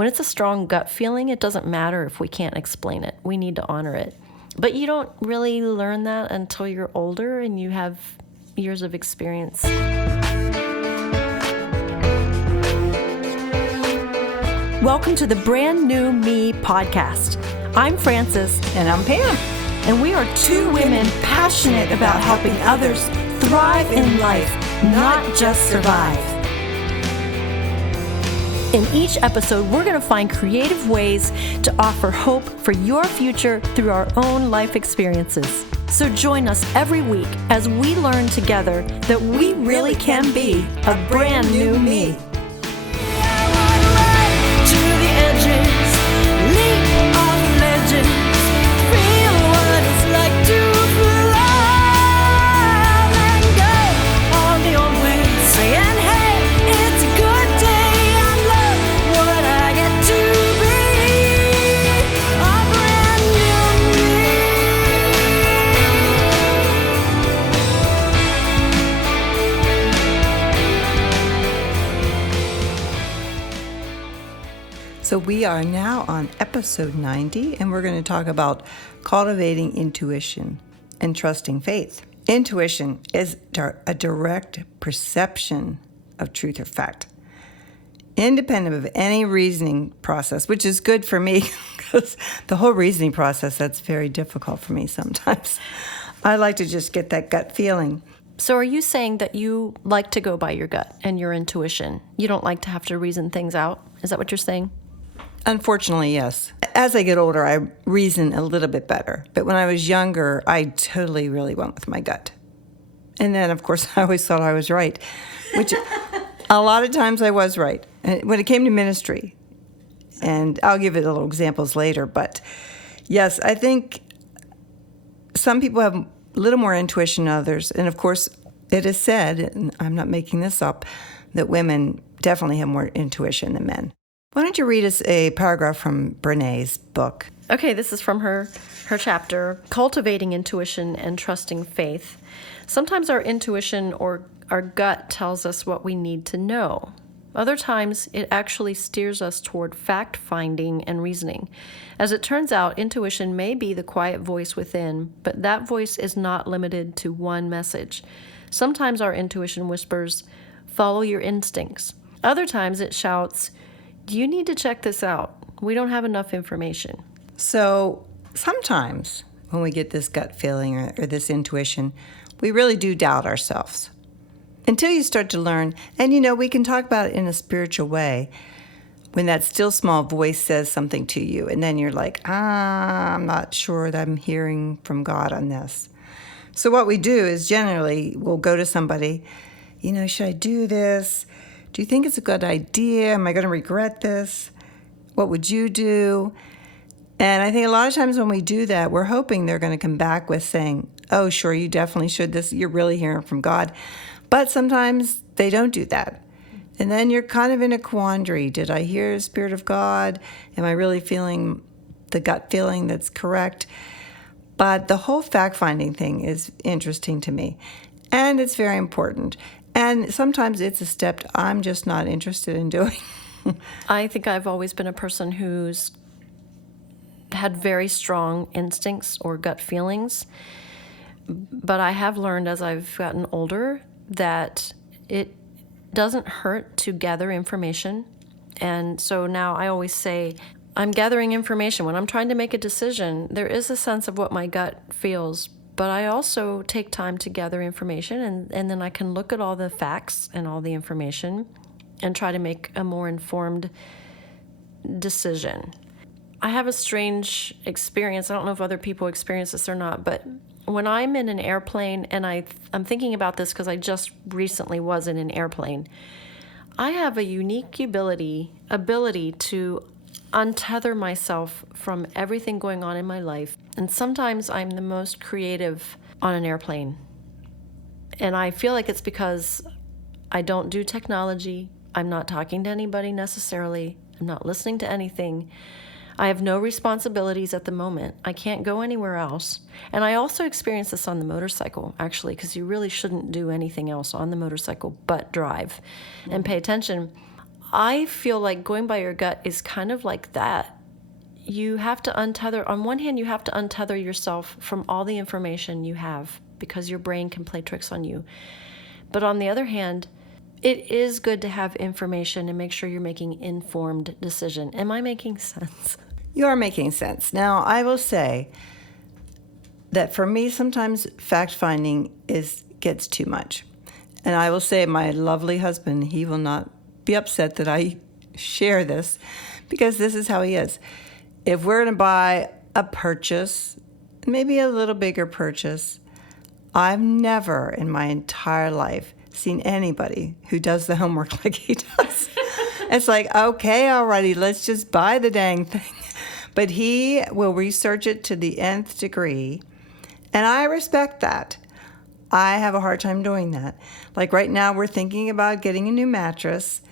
When it's a strong gut feeling, it doesn't matter if we can't explain it. We need to honor it. But you don't really learn that until you're older and you have years of experience. Welcome to the Brand New Me podcast. I'm Frances. And I'm Pam. And we are two women passionate about helping others thrive in life, not just survive. In each episode, we're going to find creative ways to offer hope for your future through our own life experiences. So join us every week as we learn together that we really can be a brand new me. So we are now on episode 90, and we're going to talk about cultivating intuition and trusting faith. Intuition is a direct perception of truth or fact, independent of any reasoning process, which is good for me because the whole reasoning process, that's very difficult for me sometimes. I like to just get that gut feeling. So are you saying that you like to go by your gut and your intuition? You don't like to have to reason things out? Is that what you're saying? Unfortunately, yes. As I get older, I reason a little bit better. But when I was younger, I totally really went with my gut. And then, of course, I always thought I was right, which a lot of times I was right. And when it came to ministry, and I'll give it little examples later, but yes, I think some people have a little more intuition than others. And of course, it is said, and I'm not making this up, that women definitely have more intuition than men. Why don't you read us a paragraph from Brene's book? Okay, this is from her chapter, Cultivating Intuition and Trusting Faith. Sometimes our intuition or our gut tells us what we need to know. Other times, it actually steers us toward fact-finding and reasoning. As it turns out, intuition may be the quiet voice within, but that voice is not limited to one message. Sometimes our intuition whispers, follow your instincts. Other times it shouts, you need to check this out. We don't have enough information. So sometimes when we get this gut feeling or this intuition, we really do doubt ourselves. Until you start to learn, and we can talk about it in a spiritual way, when that still small voice says something to you, and then you're like, I'm not sure that I'm hearing from God on this. So what we do is generally we'll go to somebody, should I do this? Do you think it's a good idea? Am I going to regret this? What would you do? And I think a lot of times when we do that, we're hoping they're going to come back with saying, oh, sure, you definitely should. You're really hearing from God. But sometimes they don't do that. And then you're kind of in a quandary. Did I hear the Spirit of God? Am I really feeling the gut feeling that's correct? But the whole fact-finding thing is interesting to me. And it's very important. And sometimes it's a step I'm just not interested in doing. I think I've always been a person who's had very strong instincts or gut feelings. But I have learned as I've gotten older that it doesn't hurt to gather information. And so now I always say, I'm gathering information. When I'm trying to make a decision, there is a sense of what my gut feels. But I also take time to gather information, and then I can look at all the facts and all the information and try to make a more informed decision. I have a strange experience. I don't know if other people experience this or not, but when I'm in an airplane, and I'm thinking about this because I just recently was in an airplane, I have a unique ability to untether myself from everything going on in my life. And sometimes I'm the most creative on an airplane. And I feel like it's because I don't do technology. I'm not talking to anybody necessarily. I'm not listening to anything. I have no responsibilities at the moment. I can't go anywhere else. And I also experience this on the motorcycle, actually, because you really shouldn't do anything else on the motorcycle but drive and pay attention. I feel like going by your gut is kind of like that. You have to untether, on one hand, you have to untether yourself from all the information you have because your brain can play tricks on you. But on the other hand, it is good to have information and make sure you're making informed decision. Am I making sense? You are making sense. Now, I will say that for me, sometimes fact-finding gets too much. And I will say my lovely husband, he will not be upset that I share this because this is how he is. If we're going to buy a purchase, maybe a little bigger purchase, I've never in my entire life seen anybody who does the homework like he does. It's like, okay, alrighty, let's just buy the dang thing. But he will research it to the nth degree, and I respect that. I have a hard time doing that. Like right now, we're thinking about getting a new mattress,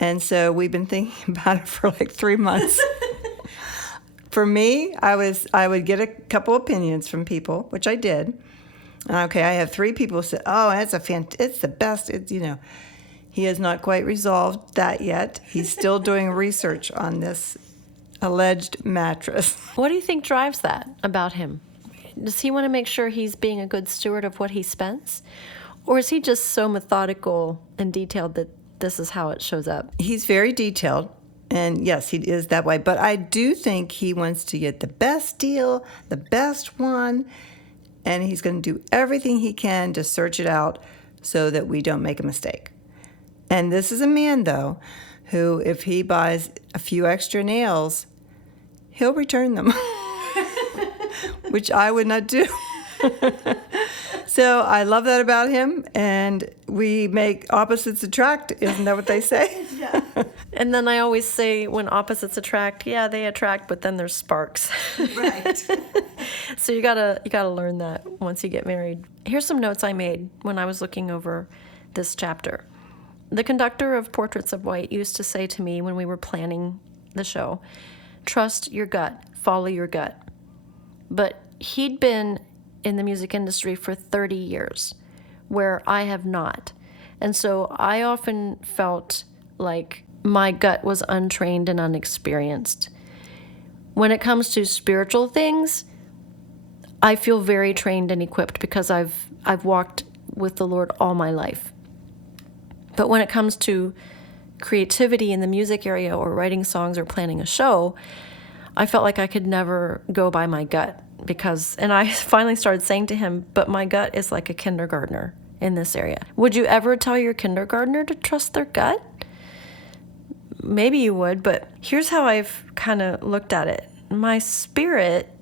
and so we've been thinking about it for like 3 months. For me, I would get a couple opinions from people, which I did. Okay, I have 3 people who said, "Oh, it's the best." He has not quite resolved that yet. He's still doing research on this alleged mattress. What do you think drives that about him? Does he want to make sure he's being a good steward of what he spends? Or is he just so methodical and detailed that this is how it shows up? He's very detailed, and yes, he is that way. But I do think he wants to get the best deal, the best one, and he's going to do everything he can to search it out so that we don't make a mistake. And this is a man, though, who, if he buys a few extra nails, he'll return them, which I would not do. So I love that about him, and we make opposites attract. Isn't that what they say? Yeah. And then I always say when opposites attract, yeah, they attract, but then there's sparks. Right. So you gotta learn that once you get married. Here's some notes I made when I was looking over this chapter. The conductor of Portraits of White used to say to me when we were planning the show, trust your gut, follow your gut. But he'd been in the music industry for 30 years, where I have not. And so I often felt like my gut was untrained and unexperienced. When it comes to spiritual things, I feel very trained and equipped because I've walked with the Lord all my life. But when it comes to creativity in the music area or writing songs or planning a show, I felt like I could never go by my gut and I finally started saying to him, but my gut is like a kindergartner in this area. Would you ever tell your kindergartner to trust their gut? Maybe you would, but here's how I've kind of looked at it. My spirit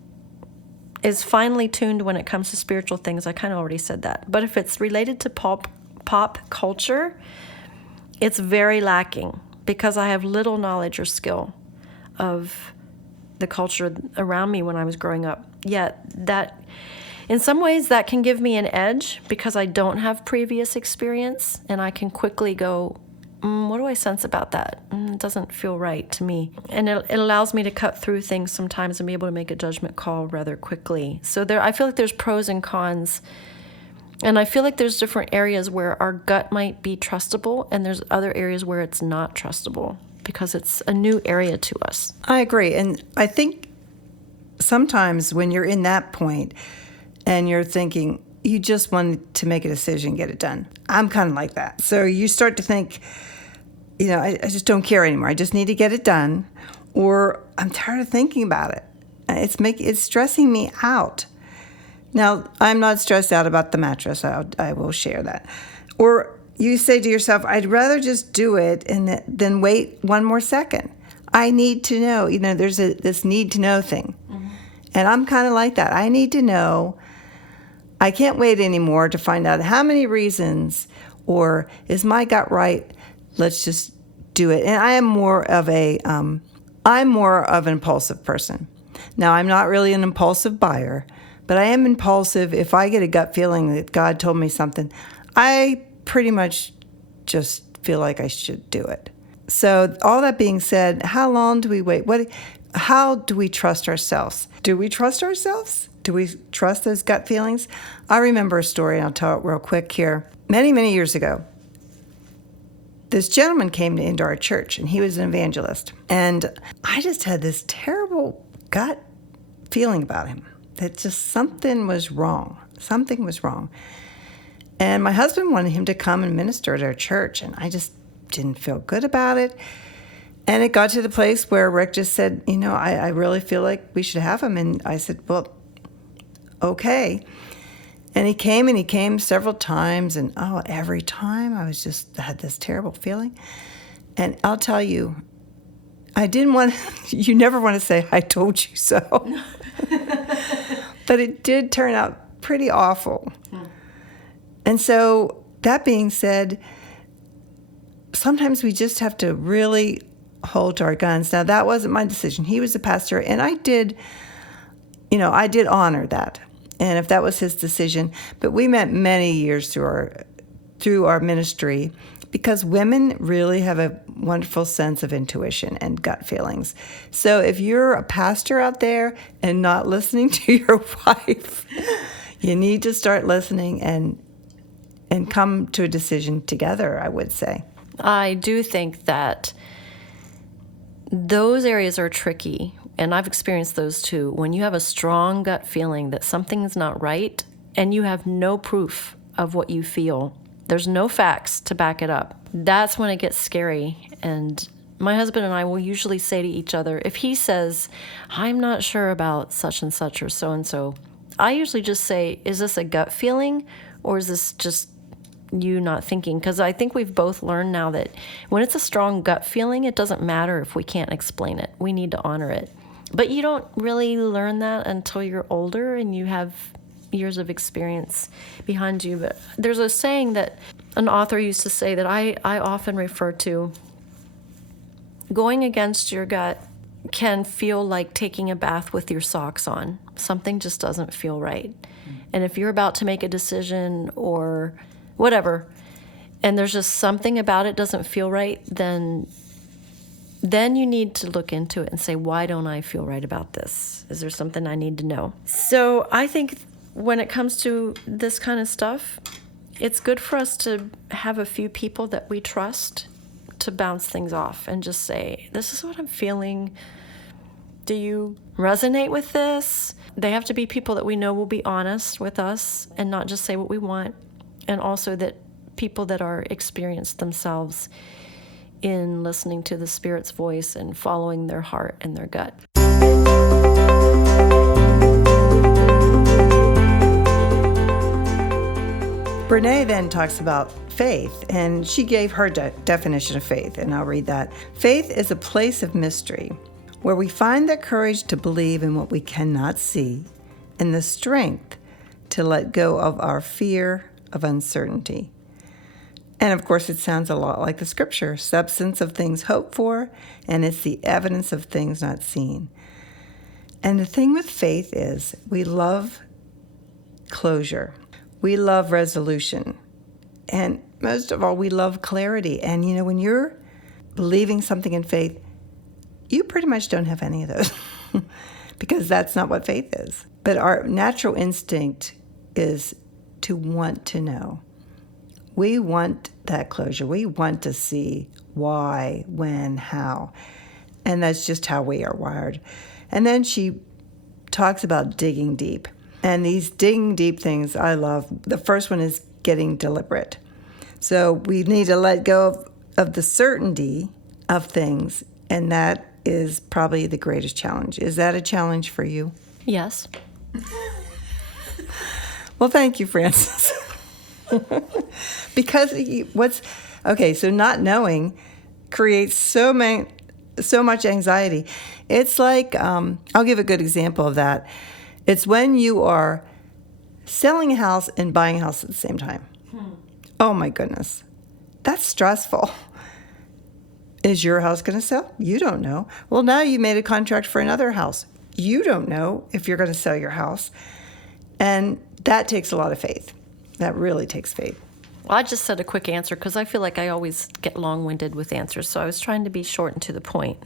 is finely tuned when it comes to spiritual things. I kind of already said that. But if it's related to pop culture, it's very lacking because I have little knowledge or skill of the culture around me when I was growing up. Yet that, in some ways, that can give me an edge because I don't have previous experience and I can quickly go, what do I sense about that? It doesn't feel right to me. And it allows me to cut through things sometimes and be able to make a judgment call rather quickly. So I feel like there's pros and cons. And I feel like there's different areas where our gut might be trustable and there's other areas where it's not trustable because it's a new area to us. I agree. And I think sometimes when you're in that point and you're thinking, you just want to make a decision, get it done. I'm kind of like that. So you start to think, I just don't care anymore. I just need to get it done. Or I'm tired of thinking about it. It's stressing me out. Now, I'm not stressed out about the mattress. I will share that. Or you say to yourself, I'd rather just do it and then wait one more second. I need to know. There's this need to know thing. Mm-hmm. And I'm kind of like that. I need to know. I can't wait anymore to find out how many reasons or is my gut right? Let's just do it. And I am more of an impulsive person. Now, I'm not really an impulsive buyer, but I am impulsive. If I get a gut feeling that God told me something, I pretty much just feel like I should do it. So all that being said, how long do we wait? How do we trust ourselves? Do we trust ourselves? Do we trust those gut feelings? I remember a story, and I'll tell it real quick here. Many, many years ago, this gentleman came into our church, and he was an evangelist. And I just had this terrible gut feeling about him, that just something was wrong. Something was wrong. And my husband wanted him to come and minister at our church, and I just didn't feel good about it. And it got to the place where Rick just said, I really feel like we should have him. And I said, well, okay. And he came several times, and every time I had this terrible feeling. And I'll tell you, I didn't want you never want to say, I told you so. But it did turn out pretty awful. And so that being said, sometimes we just have to really hold to our guns. Now, that wasn't my decision. He was a pastor, and I did honor that. And if that was his decision, but we met many years through our ministry, because women really have a wonderful sense of intuition and gut feelings. So if you're a pastor out there and not listening to your wife, you need to start listening and come to a decision together, I would say. I do think that those areas are tricky, and I've experienced those too. When you have a strong gut feeling that something is not right and you have no proof of what you feel, there's no facts to back it up, that's when it gets scary. And my husband and I will usually say to each other, if he says, I'm not sure about such and such or so, I usually just say, is this a gut feeling or is this just you not thinking? Because I think we've both learned now that when it's a strong gut feeling, it doesn't matter if we can't explain it. We need to honor it. But you don't really learn that until you're older and you have years of experience behind you. But there's a saying that an author used to say that I often refer to. Going against your gut can feel like taking a bath with your socks on. Something just doesn't feel right. And if you're about to make a decision or whatever, and there's just something about it doesn't feel right, then you need to look into it and say, why don't I feel right about this? Is there something I need to know? So I think when it comes to this kind of stuff, it's good for us to have a few people that we trust to bounce things off and just say, this is what I'm feeling. Do you resonate with this? They have to be people that we know will be honest with us and not just say what we want. And also that people that are experienced themselves in listening to the Spirit's voice and following their heart and their gut. Brene then talks about faith, and she gave her definition of faith, and I'll read that. Faith is a place of mystery where we find the courage to believe in what we cannot see and the strength to let go of our fear of uncertainty. And of course, it sounds a lot like the scripture, substance of things hoped for, and it's the evidence of things not seen. And the thing with faith is we love closure. We love resolution. And most of all, we love clarity. And when you're believing something in faith, you pretty much don't have any of those because that's not what faith is. But our natural instinct is to want to know. We want that closure. We want to see why, when, how. And that's just how we are wired. And then she talks about digging deep. And these digging deep things I love. The first one is getting deliberate. So we need to let go of the certainty of things, and that is probably the greatest challenge. Is that a challenge for you? Yes. Well, thank you, Frances. Because so not knowing creates so much anxiety. It's like, I'll give a good example of that. It's when you are selling a house and buying a house at the same time. Oh my goodness. That's stressful. Is your house going to sell? You don't know. Well, now you made a contract for another house. You don't know if you're going to sell your house. And that takes a lot of faith. That really takes faith. Well, I just said a quick answer because I feel like I always get long-winded with answers, so I was trying to be short and to the point.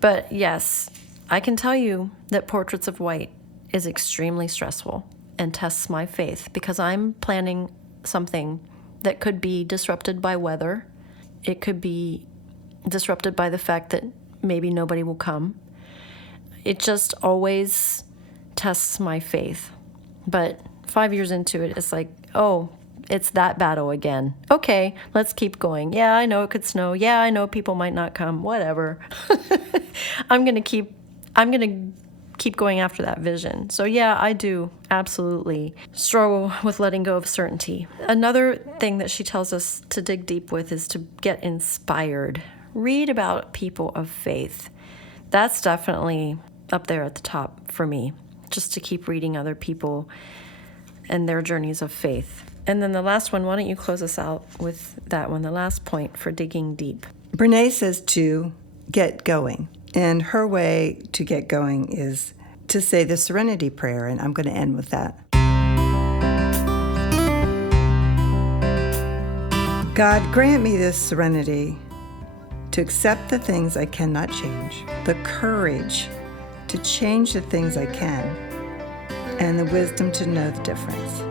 But yes, I can tell you that Portraits of White is extremely stressful and tests my faith because I'm planning something that could be disrupted by weather it could be disrupted by the fact that maybe nobody will come. It just always tests my faith. But 5 years into it, it's like, oh, it's that battle again. Okay, let's keep going. Yeah, I know it could snow. Yeah, I know people might not come. Whatever. I'm gonna keep going after that vision. So yeah, I do absolutely struggle with letting go of certainty. Another thing that she tells us to dig deep with is to get inspired. Read about people of faith. That's definitely up there at the top for me, just to keep reading other people and their journeys of faith. And then the last one, why don't you close us out with that one, the last point for digging deep. Brene says to get going. And her way to get going is to say the Serenity Prayer, and I'm going to end with that. God, grant me this serenity to accept the things I cannot change, the courage to change the things I can, and the wisdom to know the difference.